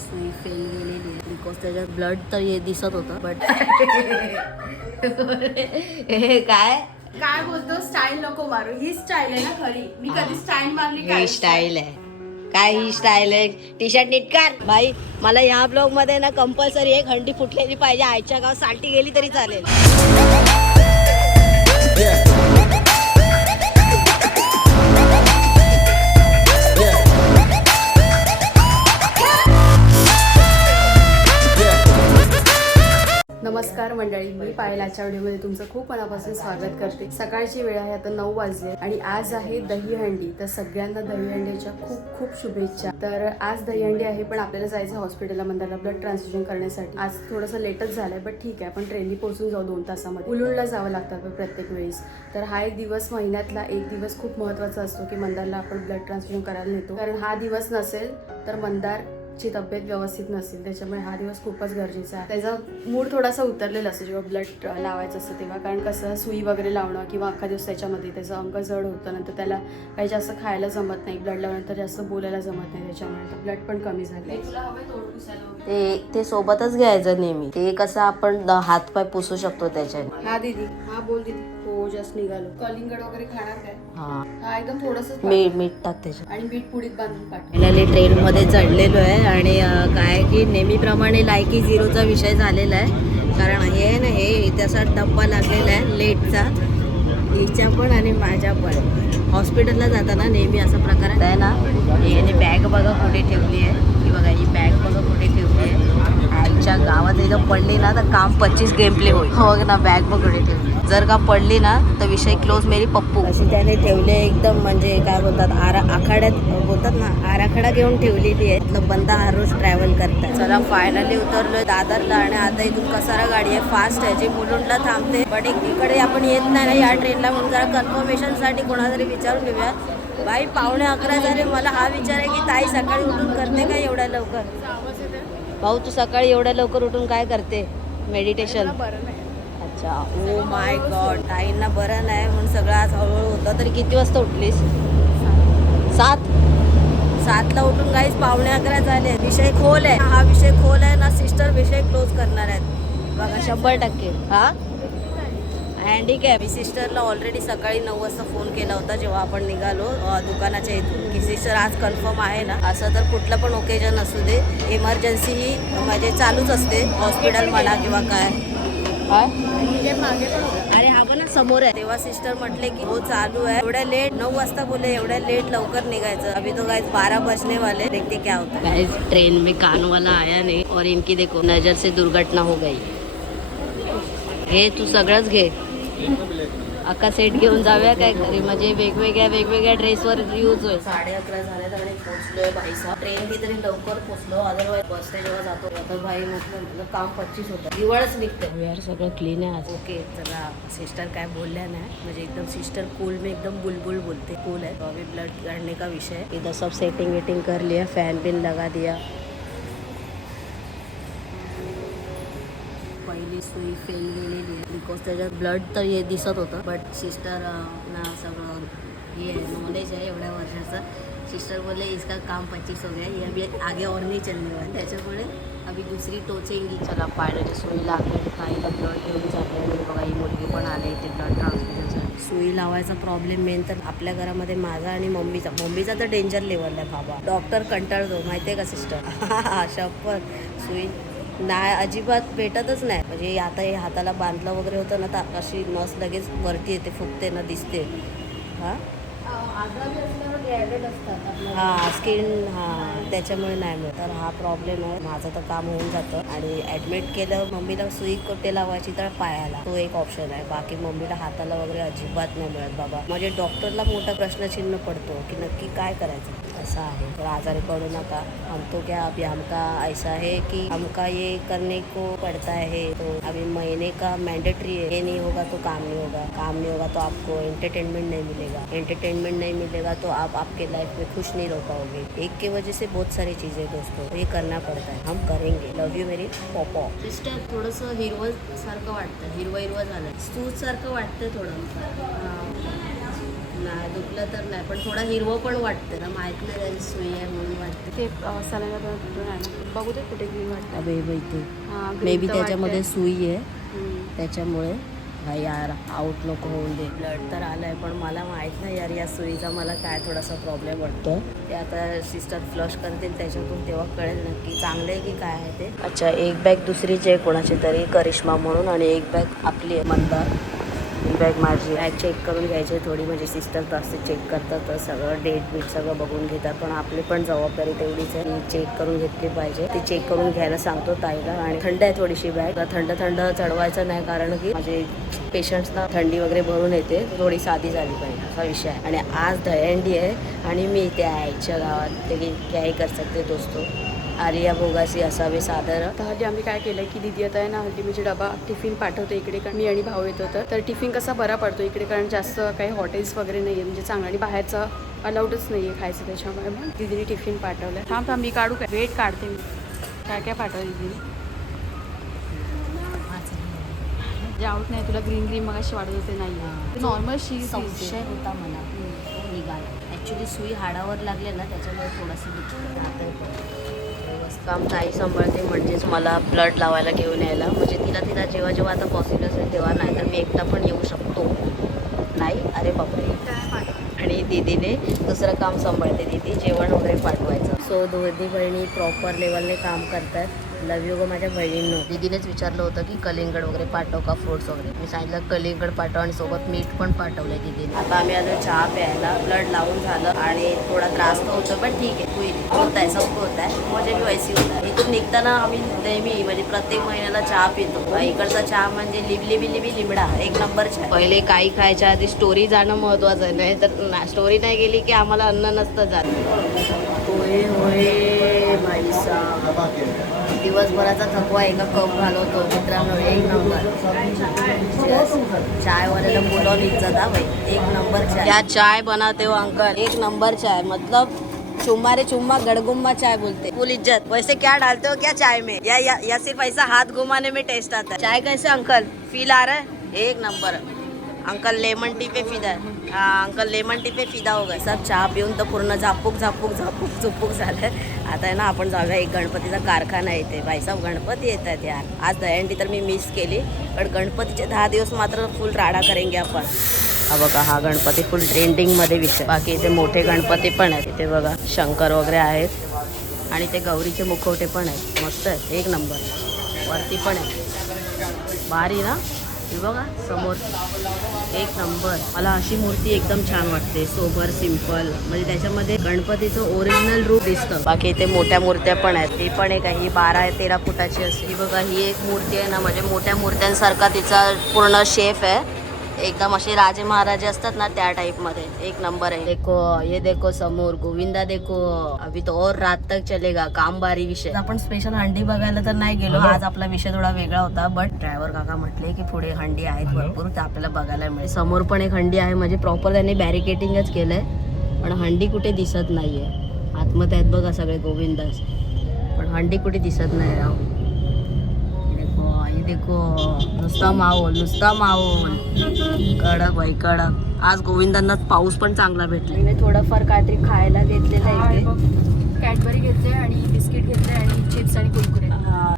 सुई फेल गेलेली आहे बिकॉज त्याच्यात ब्लड तर हे दिसत होतं बट हे काय बोलतो स्टाईल नको मारू. ही स्टाईल आहे ना खरी. मी कधी स्टाईल मारली काय? ही स्टाईल आहे. काय ही स्टाईल आहे? टी शर्ट नीट कर भाई. मला या ब्लॉग मध्ये ना कंपल्सरी एक हंडी फुटलेली पाहिजे. आईच्या गाव साल्टी गेली तरी चालेल. नमस्कार मंडळी, मी पायल. आजच्या व्हिडिओमध्ये तुमचं खूप मनापासून स्वागत करते. सकाळची वेळ आहे, आता 9 वाजले आणि आज आहे दहीहंडी. तर सगळ्यांना दहीहंडीच्या खूप खूप शुभेच्छा. तर आज दहीहंडी आहे, पण आपल्याला जायचं हॉस्पिटलला मंदारला ब्लड ट्रान्सफ्युजन करण्यासाठी. आज थोडंसं लेटच झालंय, बट ठीक आहे, आपण ट्रेननी पोहोचून जाऊ 2 तासामध्ये. उलुणला जावं लागतं प्रत्येक वेळेस. तर हा एक दिवस, महिन्यातला एक दिवस खूप महत्त्वाचा असतो की मंदारला आपण ब्लड ट्रान्सफ्युजन करायला नेतो. कारण हा दिवस नसेल तर मंदार ची तब्येत व्यवस्थित नसेल, त्याच्यामुळे हा दिवस खूपच गरजेचा आहे. त्याचा मूड थोडासा उतरलेला असतो जेव्हा ब्लड लावायचं असतं तेव्हा. कारण कसं सुई वगैरे लावणं किंवा अख्खा दिवस त्याच्यामध्ये त्याचं अंग जड होतं, नंतर त्याला काही जास्त खायला जमत नाही, ब्लड लावल्यानंतर जास्त बोलायला जमत नाही, त्याच्यामुळे ब्लड पण कमी झाले. ते सोबतच घ्यायचं नेहमी. ते कसं आपण हात पाय पुसू शकतो त्याच्याने. हा दीदी, हा बोल दीदी. हो जस्ट निघालो. कलिंगड वगैरे खाणार काय? हा एकदम थोडंसं मीठ टाक त्याच्यात आणि मीठ पुडीत बांधून पाठ. फायनली ट्रेन मध्ये चढलेलो आहे आणि काय की नेहमीप्रमाणे लायकी 0चा विषय झालेला आहे. कारण हे आहे ना, हे इथे असा डब्बा लागलेला आहे लेटचा, हिच्या पण आणि माझ्या पण. हॉस्पिटलला जाताना नेहमी असा प्रकार आहे ना. याने बॅग बघा कुठे ठेवली आहे, ही बघा ही बॅग बघा कुठे ठेवली आहे. आईच्या गावात एकदम पडली ना तर काम 25 गेम प्ले होईल. हो ना, बॅग बघ कुठे ठेवली. जर का पडली ना तर विषय क्लोज. मेरी पप्पू अशी त्याने ठेवले एकदम, म्हणजे काय बोलतात आखाड्यात बोलतात ना, आराखडा घेऊन ठेवलेली आहे. बंदा हर रोज ट्रॅव्हल करतात. चला फायनली उतरलोय दादरला आणि आता इथून कसारा गाडी आहे, फास्ट आहे, जी मुलुंडला थांबते. बट इकडे आपण येत नाही ना या ट्रेनला, म्हणून जरा कन्फर्मेशनसाठी कोणातरी विचारून घेऊया. बाई 11:15 झाले. मला हा विचार आहे की ताई सकाळी उठून करते काय एवढ्या लवकर? भाऊ तू सकाळी एवढ्या लवकर उठून काय करते? मेडिटेशन? अच्छा. ओ माय गॉड, ताईंना बरं नाही म्हणून सगळं आज हळूहळू होतं. तरी किती वाजता उठलीस? 7ला उठून गाईस 11:15 झाले. विषय खोल आहे हा, विषय खोल आहे ना सिस्टर. विषय क्लोज करणार आहेत बघा 100%. हा हँडिकॅप. मी सिस्टरला ऑलरेडी सकाळी 9 वाजता फोन केला होता जेव्हा आपण निघालो दुकानाच्या इथून, की सिस्टर आज कन्फर्म आहे ना. असं तर कुठलं पण ओकेजन असू दे, इमर्जन्सी ही म्हणजे चालूच असते, हॉस्पिटल म्हणा किंवा काय. अरे हा पण समोर आहे. तेव्हा सिस्टर म्हटले की हो चालू है. एवढ्या लेट 9 वाजता बोले, एवढ्या लेट लवकर निघायचं. अभी तो गाइस 12 बजने वाले. देखते क्या होता है. गाइस ट्रेन में कान वाला आया नहीं और इनकी देखो नजर से दुर्घटना हो गई. हे तू सगळंच घे. अक्का सेट घेऊन जाऊया काय घरी, म्हणजे वेगवेगळ्या ड्रेसवर यूज होईल. 11:30 झालेत आणि पोहोचलोय भाई साहेब. ट्रेन की तरी लवकर पोहोचलो, अदरवाईज बसने जेव्हा जातो आता भाई म्हटलं काम 25 होतं, दिवाळच निघतं यार. सगळं क्लीन आहे आज. ओके चला. सिस्टर काय बोलल्या नाही, म्हणजे एकदम सिस्टर कूल में एकदम बुलबुल बोलते, कूल है. तो अभी ब्लड करने का विषय. इधर सब सेटिंग वेटिंग कर लिया, फैन बिन लगा दिया. पहिली सुई फेल गेलेली आहे बिकॉज त्याच्यात ब्लड तर हे दिसत होतं, बट सिस्टर ना सगळं हे नॉलेज आहे एवढ्या वर्षाचं. सिस्टर बोले इसका काम 25 हो गया, ये अभी आगे और नहीं चलने वाला, त्याच्यामुळे अभी दुसरी टोचेंगी. चला फायनली सुई लागली. ताईला ब्लड घेऊन जाते आणि बघा ही मुलगी पण आली इथे ब्लड ट्रान्सफ्युजनसाठी. सुई लावायचा प्रॉब्लेम मेन तर आपल्या घरामध्ये माझा आणि मम्मीचा तर डेंजर लेवल आहे बाबा. डॉक्टर कंटाळतो माहिती आहे का सिस्टर. शपथ सुई नाही अजिबात भेटतच नाही. म्हणजे आता हे हाताला बांधलं वगैरे होतं ना तर अशी नस लगेच वरती येते, फुगते ना, दिसते. हां हां स्किन, हां त्याच्यामुळे नाही मिळत. तर हा प्रॉब्लेम आहे. माझं तर काम होऊन जातं आणि ॲडमिट केलं. मम्मीला सुई कुठे लावायची तर पायाला, तो एक ऑप्शन आहे. बाकी मम्मीला हाताला वगैरे अजिबात नाही मिळत बाबा. म्हणजे डॉक्टरला मोठा प्रश्नचिन्ह पडतो की नक्की काय करायचं. ऐसा है, तो आजारी पड़ो ना का. हम तो क्या अभी हमका ऐसा है कि हमका ये करने को पड़ता है, तो अभी महीने का मैंडेटरी है. ये नहीं होगा तो काम नहीं होगा, काम नहीं होगा तो आपको एंटरटेनमेंट नहीं मिलेगा, एंटरटेनमेंट नहीं मिलेगा तो आप आपके लाइफ में खुश नहीं रह पाओगे. एक की वजह से बहुत सारी चीज़ें दोस्तों, ये करना पड़ता है. हम करेंगे. लव यू मेरी पॉपो. सिस्टर थोडंसं हिरवं सारखं वाटतं, हिरवं झालं, सूज सारखं वाटतं थोडं. नाही दुखलं तर नाही, पण थोडा हिरवं पण वाटतं ना, माहित नाही त्याची सुई आहे म्हणून वाटते. ते सलाईन आता कुठून आहे ना, बघू दे कुठे ग्रीन वाटतं. अबे इथे हां मे बी green तर त्याच्यामध्ये वाटतंय. सुई आहे हम्म. त्याच्यामुळे. भाई यार आउट नको होऊन दे. ब्लड तर आलंय पण मला माहित नाही यार या सुईचा मला काय थोडासा प्रॉब्लेम वाटतो. ते आता सिस्टर फ्लश करतील त्याच्यातून तेव्हा कळेल नक्की चांगलं आहे की काय आहे ते. अच्छा एक बॅग दुसरीची आहे कोणाची तरी करिश्मा म्हणून आणि एक बॅग आपली आहे मंदार. ही बॅग माझी. बॅग चेक करून घ्यायची थोडी, म्हणजे सिस्टर जास्त चेक करतात तर सगळं डेट बीट सगळं बघून घेतात, पण आपली पण जबाबदारी तेवढीच आहे ती चेक करून घेतली पाहिजे. ती चेक करून घ्यायला सांगतो ताईला. आणि थंड आहे थोडीशी बॅग, थंड थंड चढवायचं नाही कारण की माझे पेशंट्सना थंडी वगैरे भरून येते, थोडी साधी झाली पाहिजे असा विषय आहे. आणि आज दहीहंडी आहे आणि मी त्या आईच्या गावात ते काय कर सकते दोस्तों, आलिया भोगासी असावे सादर. तर हल्ली आम्ही काय केलं की दीदी आता आहे ना, हल्ली म्हणजे डबा टिफिन पाठवतो इकडे, कारण मी आणि भाऊ येतो तर टिफिन कसा बरा पडतो इकडे, कारण जास्त काही हॉटेल्स वगैरे नाही आहे म्हणजे चांगलं, आणि बाहेरचं अलाउडच नाही आहे खायचं, त्याच्यामुळे मग दीदीने टिफिन पाठवलं. थांब मी काढू काय, वेट काढते मी. काय काय पाठवलं दीदीने? जे आउट नाही तुला ग्रीन ग्रीन मग अशी वाटत होते नाही, नॉर्मल शीज संशय होता मला निघाला. ॲक्च्युली सुई हाडावर लागले ना त्याच्यामुळे थोडंसं दुखतं. काम ताई सांभाळते म्हणजेच मला ब्लड लावायला घेऊन यायला, म्हणजे तिला जेव्हा जेव्हा आता पॉसिबल असेल तेव्हा, नाही तर मी एकटा पण येऊ शकतो. नाही अरे बापरे. आणि दीदीने दुसरं काम सांभाळते, दीदी जेवण वगैरे पाठवायचं. सो दोघी बहिणी प्रॉपर लेवलने काम करतात. लव यू गो माझ्या बहिणींनो. दीदीनेच विचारलं होतं की कलिंगड वगैरे पाठव का, फ्रूट्स वगैरे. मी सांगितलं कलिंगड पाठव आणि सोबत मीठ पण पाठवलंय दीदीने. आता आम्ही आलो चहा प्यायला. ब्लड लावून झालं आणि थोडा त्रास तर होतो पण ठीक आहे, होईल, होत आहे, सबको होत आहे, मजा भी वैसी होत आहे. इथून निघताना आम्ही नेहमी म्हणजे प्रत्येक महिन्याला चहा पितो. इकडचा चहा म्हणजे लिबली लिमडा, एक नंबर चहा. पहिले काही खायच्या आधी स्टोरी जाणं महत्वाचं आहे, नाही तर स्टोरी नाही गेली की आम्हाला अन्न नसतं जात. होय होय भाई साहब, दिवसभराचा थकवा एका कप घालवतो मित्रांनो. एक नंबर चायवाल्याला बोलवून इज्जत हा भाई, एक नंबर चाय. क्या चाय बनाते हो अंकल, एक नंबर चाय, मतलब चुम्मा रे चुम्मा गड़गुम्मा चाय बोलते, फुल इज्जत. वैसे क्या डालते हो क्या चाय में, या सिर्फ ऐसा हाथ घुमाने में टेस्ट आता है. चाय कैसे अंकल, फील आ रहा है, एक नंबर. अंकल लेमन टी पे फिदा है. हाँ अंकल लेमन टी पे फिदा हो गए. सब चहा पिऊन तर पूर्ण झापूक झालं. आता आहे ना आपण जाऊया, एक गणपतीचा कारखाना येते. भाईसाहेब गणपती येत आहेत यार. आज दहीहंडी तर मी मिस केली, पण गणपतीचे 10 दिवस मात्र फुल राडा करेंगे आपण. हा बघा हा गणपती फुल ट्रेंडिंगमध्ये विषय. बाकी इथे मोठे गणपती पण आहेत, इथे बघा शंकर वगैरे आहेत आणि ते गौरीचे मुखवटे पण आहेत, मस्त आहेत, एक नंबर. वरती पण आहे, भारी ना. हे बघा समोर एक नंबर. मला अशी मूर्ती एकदम छान वाटते, सोबर सिंपल, म्हणजे त्याच्यामध्ये गणपतीचं ओरिजिनल रूप दिसतं. बाकी इथे मोठ्या मूर्त्या पण आहेत, ती पण एक ही 12-13 फुटाची असते. ही बघा ही एक मूर्ती आहे ना, म्हणजे मोठ्या मूर्त्यांसारखा तिचा पूर्ण शेप आहे, एकदम असे राजे महाराजे असतात ना त्या टाइप मध्ये, एक नंबर आहे. देखो ये देखो समोर गोविंदा देखो, अभी तो और रात तक चलेगा, काम बारी विषय. आपण स्पेशल हंडी बघायला तर नाही गेलो आज, आपला विषय थोडा वेगळा होता, बट ड्रायव्हर काका म्हटले की पुढे हंडी आहेत भरपूर, ते आपल्याला बघायला मिळेल. समोर पण एक हंडी आहे, म्हणजे प्रॉपर त्यांनी बॅरिकेटिंगच केलंय, पण हंडी कुठे दिसत नाहीये. आतमध्ये आहेत बघा सगळे गोविंदास, पण हंडी कुठे दिसत नाही राव. देखो नुसता माहोल कडक भाई कडक. आज गोविंदांना पाऊस पण चांगला भेटला. मी थोडंफार काहीतरी खायला घेतलेलं आहे इथे, कॅडबरी घेतले आणि बिस्किट घेतले आणि चिप्स आणि कुरकुरे.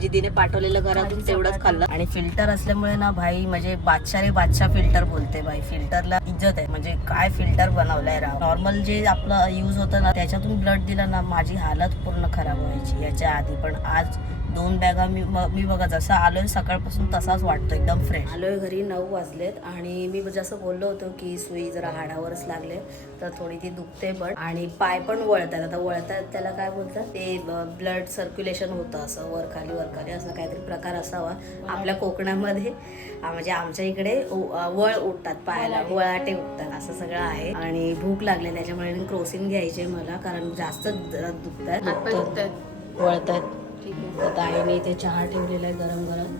दीदीने पाठवलेलं घरातून तेवढंच खाल्लं. आणि फिल्टर असल्यामुळे ना भाई म्हणजे बादशाह रे बादशाह फिल्टर बोलते भाई, फिल्टरला इज्जत आहे. म्हणजे काय फिल्टर बनवलंय राव. नॉर्मल जे आपलं यूज होतं ना त्याच्यातून ब्लड दिलं ना, माझी हालत पूर्ण खराब व्हायची याच्या आधी, पण आज 2 बॅगा मी बघा जसं आलोय सकाळपासून तसाच वाटतो, एकदम फ्रेश. आलोय घरी 9 वाजलेत आणि मी जसं बोललो होतो की सुई जरा हाडावरच लागले तर थोडी ती दुखते, पण आणि पाय पण वळतात. आता वळतात त्याला काय बोलतात ते, ब्लड सर्क्युलेशन होतं असं वर खाली असं काहीतरी प्रकार असावा आपल्या कोकणामध्ये. म्हणजे आमच्या इकडे वळ उठतात पायाला, वळाटे उठतात असं सगळं आहे. आणि भूक लागले त्याच्यामुळे क्रोसिन घ्यायचे मला, कारण जास्त दुखतात, वळतात. तर ताईने इथे चहा ठेवलेला आहे गरम गरम,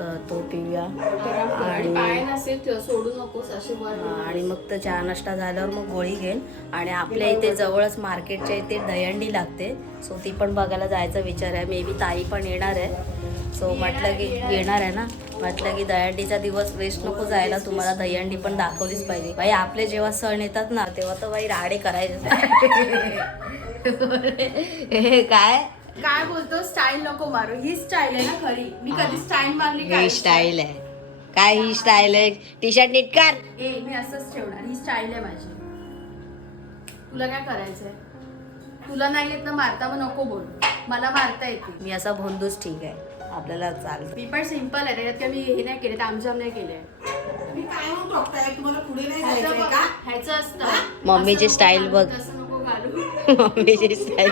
तर तो पिऊया आणि पाय नसेल सोडू नकोस असे वर. आणि मग तर चहा नाश्ता झाल्यावर मग गोळी घेईन. आणि आपल्या इथे जवळच मार्केटच्या इथे दहीहंडी लागते, सो ती पण बघायला जायचा विचार आहे. मे बी ताई पण येणार आहे, सो म्हटलं की येणार आहे ना, म्हटलं की दहीहंडीचा दिवस वेस्ट नको जायला, तुम्हाला दहीहंडी पण दाखवलीच पाहिजे. बाई आपले जेव्हा सण येतात ना तेव्हा तर बाई राडे करायचे. काय काय बोलतो, स्टाईल नको मारू. ही स्टाईल आहे ना खरी. मी कधी स्टाईल मारली काय? ही स्टाईल आहे काय? ही स्टाईल आहे. टी शर्ट नीट कर. मी असंच ठेवणार. ही स्टाईल आहे माझी. तुला काय करायचंय? तुला नाही येत ना मारता, मग नको बोल. मला मारता येते. मी असा भोंदूच ठीक आहे, आपल्याला चालतं. मी पण सिंपल आहे, त्याच्यात काय मी हे नाही केले, तामझाम नाही केले. मी काय म्हणून टोकताय? तुम्हाला पुढे नाही जायचंय का? ह्याचं असतं मम्मीची असं नको स्टाईल घालू, बघ. तसं नको घालू. मम्मीची style.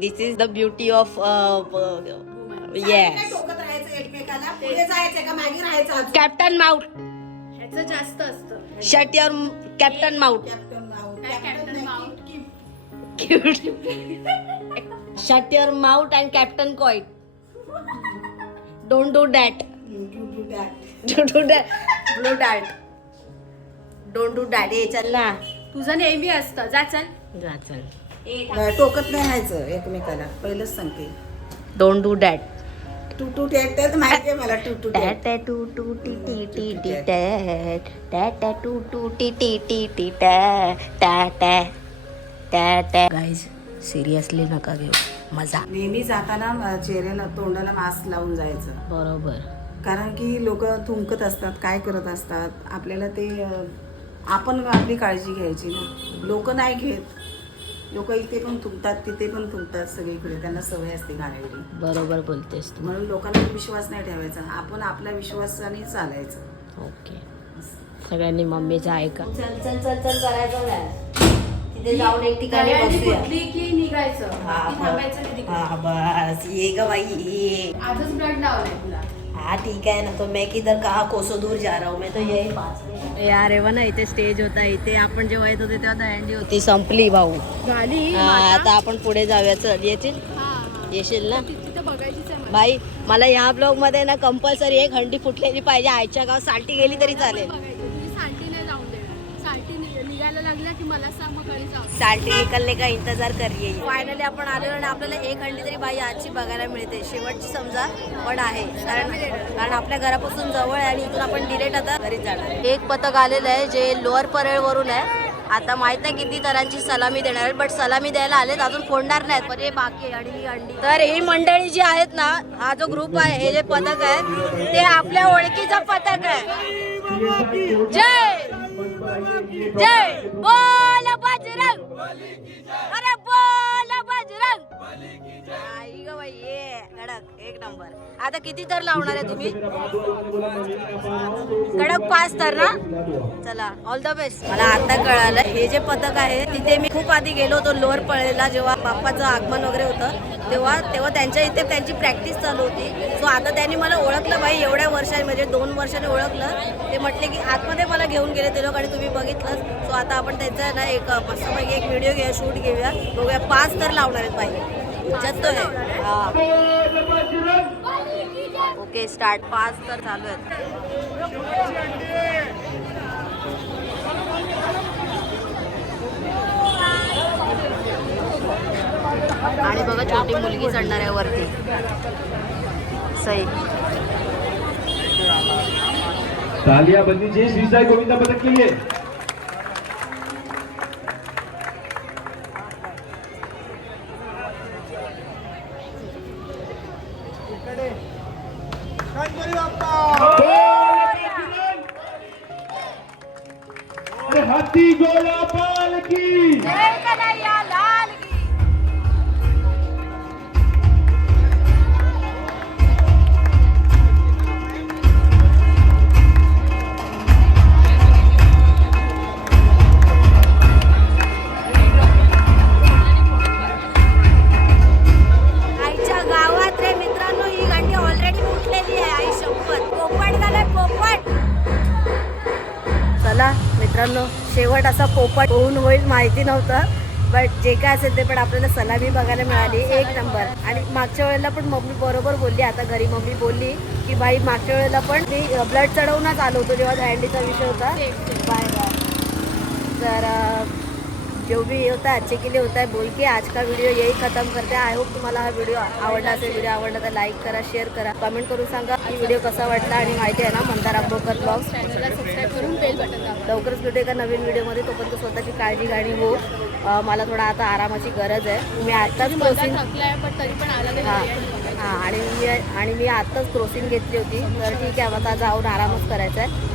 This is the beauty of काय टोकत राहायचं एकमेकाला? पुढे जायचंय का मागे राहायचं अजून? Captain mouth. ह्याचं जास्त असतं. Shut your captain mouth. Captain mouth. काय कॅप्टन कॅप्टन नाही, mouth? Shut your mouth and captain कॉइट. Don't do that. You do that. Don't do that. Do that. Don't do that. ए चल ना. तुझं नेहमी असतं. जा चल. जा चल. नाही, टोकत नाही राहायचं एकमेकाला, पहिलंच सांगते. Don't do that. टू टू टॅट माहितीये मला. टू टू टॅट. टॅट टू टू टी टी टी टी टॅट. टॅट टू टू टी टी टी टी टॅट. टॅट टॅट. गाईज सिरियसली नका घेऊ, मजा. नेहमी जाताना चेहऱ्याला तोंडाला मास्क लावून जायचं, बरोबर. कारण की लोक थुंकत असतात, काय करत असतात. आपल्याला ते आपण आपली काळजी घ्यायची ना. लोक नाही घेत. लोक इथे पण थुंकतात, तिथे पण थुंकतात, सगळीकडे त्यांना सवय असते घाणेरडी. बरोबर बोलतेस तू. म्हणून लोकांना विश्वास नाही ठेवायचा, आपण आपल्या विश्वासाने चालायचं. ओके, सगळ्यांनी मम्मीचं ऐका. चल चल चल चल करायचं नाही. तिथे जाऊन एक ठिकाणी दहीहंडी बसूया. फुटली की निघायचं. ती थांबायचं नाही तिकडे. हा बस ये ग बाई ये. आजच ब्लड लावलंय तुला. हाँ ठीक है ना, तो मैं किधर कहाँ कोसों दूर जा रहा हूँ, मैं तो यही पास में. यार रेवा ना, इथे स्टेज होता, इथे आपण जेव्हा येत होते तेव्हा दहीहंडी होती. संपली भाऊ. झाली आता आपण पुढे जाऊया. चल येशील. येशील ना तिथे बघायचीच आहे मला. भाई. मला ह्या ब्लॉग मध्ये ना कंपल्सरी एक हंडी फुटलेली पाहिजे. आईच्या गावात साल्टी गेली तरी चालेल. बघायची. तुझी साल्टी नाही जाऊन देणार. साल्टी निघायला लागला की मला सांग, मग घरी जाऊ. साल्टी निकलने का इंतजार करिये. फायनली आपण आलो आणि आपल्याला एक हंडी तरी बाई आजची बघायला मिळते. शेवटची समजा पण आहे, कारण आपल्या घरापासून जवळ आहे आणि इथून आपण डिरेक्ट आता घरी जाणार. एक पथक आलेलं आहे जे लोअर परेड वरून आहे. आता माहित नाही किती तरांची सलामी देणार आहेत, बट सलामी द्यायला आलेत, अजून फोडणार नाहीत. पण हे बाकी आणि ही अंडी. तर ही मंडळी जी आहेत ना, हा जो ग्रुप आहे, हे जे पथक आहे ते आपल्या ओळखीचं पथक आहे. जय जय बोल बजरंग. अरे बोल बजरंग. आई ग बाई, ये कडक एक नंबर. आता किती तर लावणार आहे तुम्ही? कडक 5 तर ना. चला ऑल द बेस्ट. मला आता कळालं हे जे पथक आहे तिथे मी खूप आधी गेलो होतो लोअर पळेला, जेव्हा बाप्पाचं आगमन वगैरे होतं तेव्हा त्यांच्या इथे त्यांची प्रॅक्टिस चालू होती. सो आता त्यांनी मला ओळखलं बाई, एवढ्या वर्षांनी म्हणजे 2 वर्षांनी ओळखलं. ते म्हटले की आतमध्ये मला घेऊन गेले ते लोक आणि तुम्ही बघितलं. सो आता आपण त्यांचा ना एक मस्तपैकी एक व्हिडिओ घेऊया, शूट घेऊया, बघूया. 5 तर लावणार आहेत बाई. इज्जत तो आहे. हा ओके स्टार्ट. 5 तर चालू आहेत. आणि बघा छोटी मुलगी चढणार आहे वरती. सही. तालिया बंदीचे श्री साई गोविंदा पथक के लिए. हाथी गोला पाल की. आईच्या गावात रे मित्रांनो, ही घंटी ऑलरेडी फुटलेली आहे. आई शपथ. पोपट झालाय पोपट. चला मित्रांनो, शेवट असा पोपट होऊन होईल माहिती नव्हतं. बट जे काय असेल ते पण आपल्याला सलामी बघायला मिळाली एक नंबर. आणि मागच्या वेळेला पण मम्मी बरोबर बोलली, आता घरी मम्मी बोलली की भाई मागच्या वेळेला पण मी ब्लड चढवूनच आलो होतो जेव्हा दहीहंडीचा विषय होता. Bye bye. तर जो भी होता अच्छे के लिए होता है बोल के आज का वीडियो यही खत्म करते हैं. आय होप तुम्हाला हा व्हिडिओ आवडला असेल. व्हिडिओ आवडला तर लाईक करा, शेअर करा, कमेंट करून सांगा की व्हिडिओ कसा वाटला. आणि माहिती आहे ना मंदार आंबोकर ब्लॉग्स चॅनलला सबस्क्राईब करून बेल बटन दाबा. लवकरच भेटू एका नवीन व्हिडिओमध्ये. तोपर्यंत स्वतःची काळजी घ्यावी हो. मला थोडा आता आरामाची गरज आहे. मी आत्ताच क्रोसिंग थकलाय पण तरी पण आला हां आणि मी आत्ताच क्रोसिंग घेतली होती. तर ठीक आहे आता जाऊन आरामच करायचा आहे.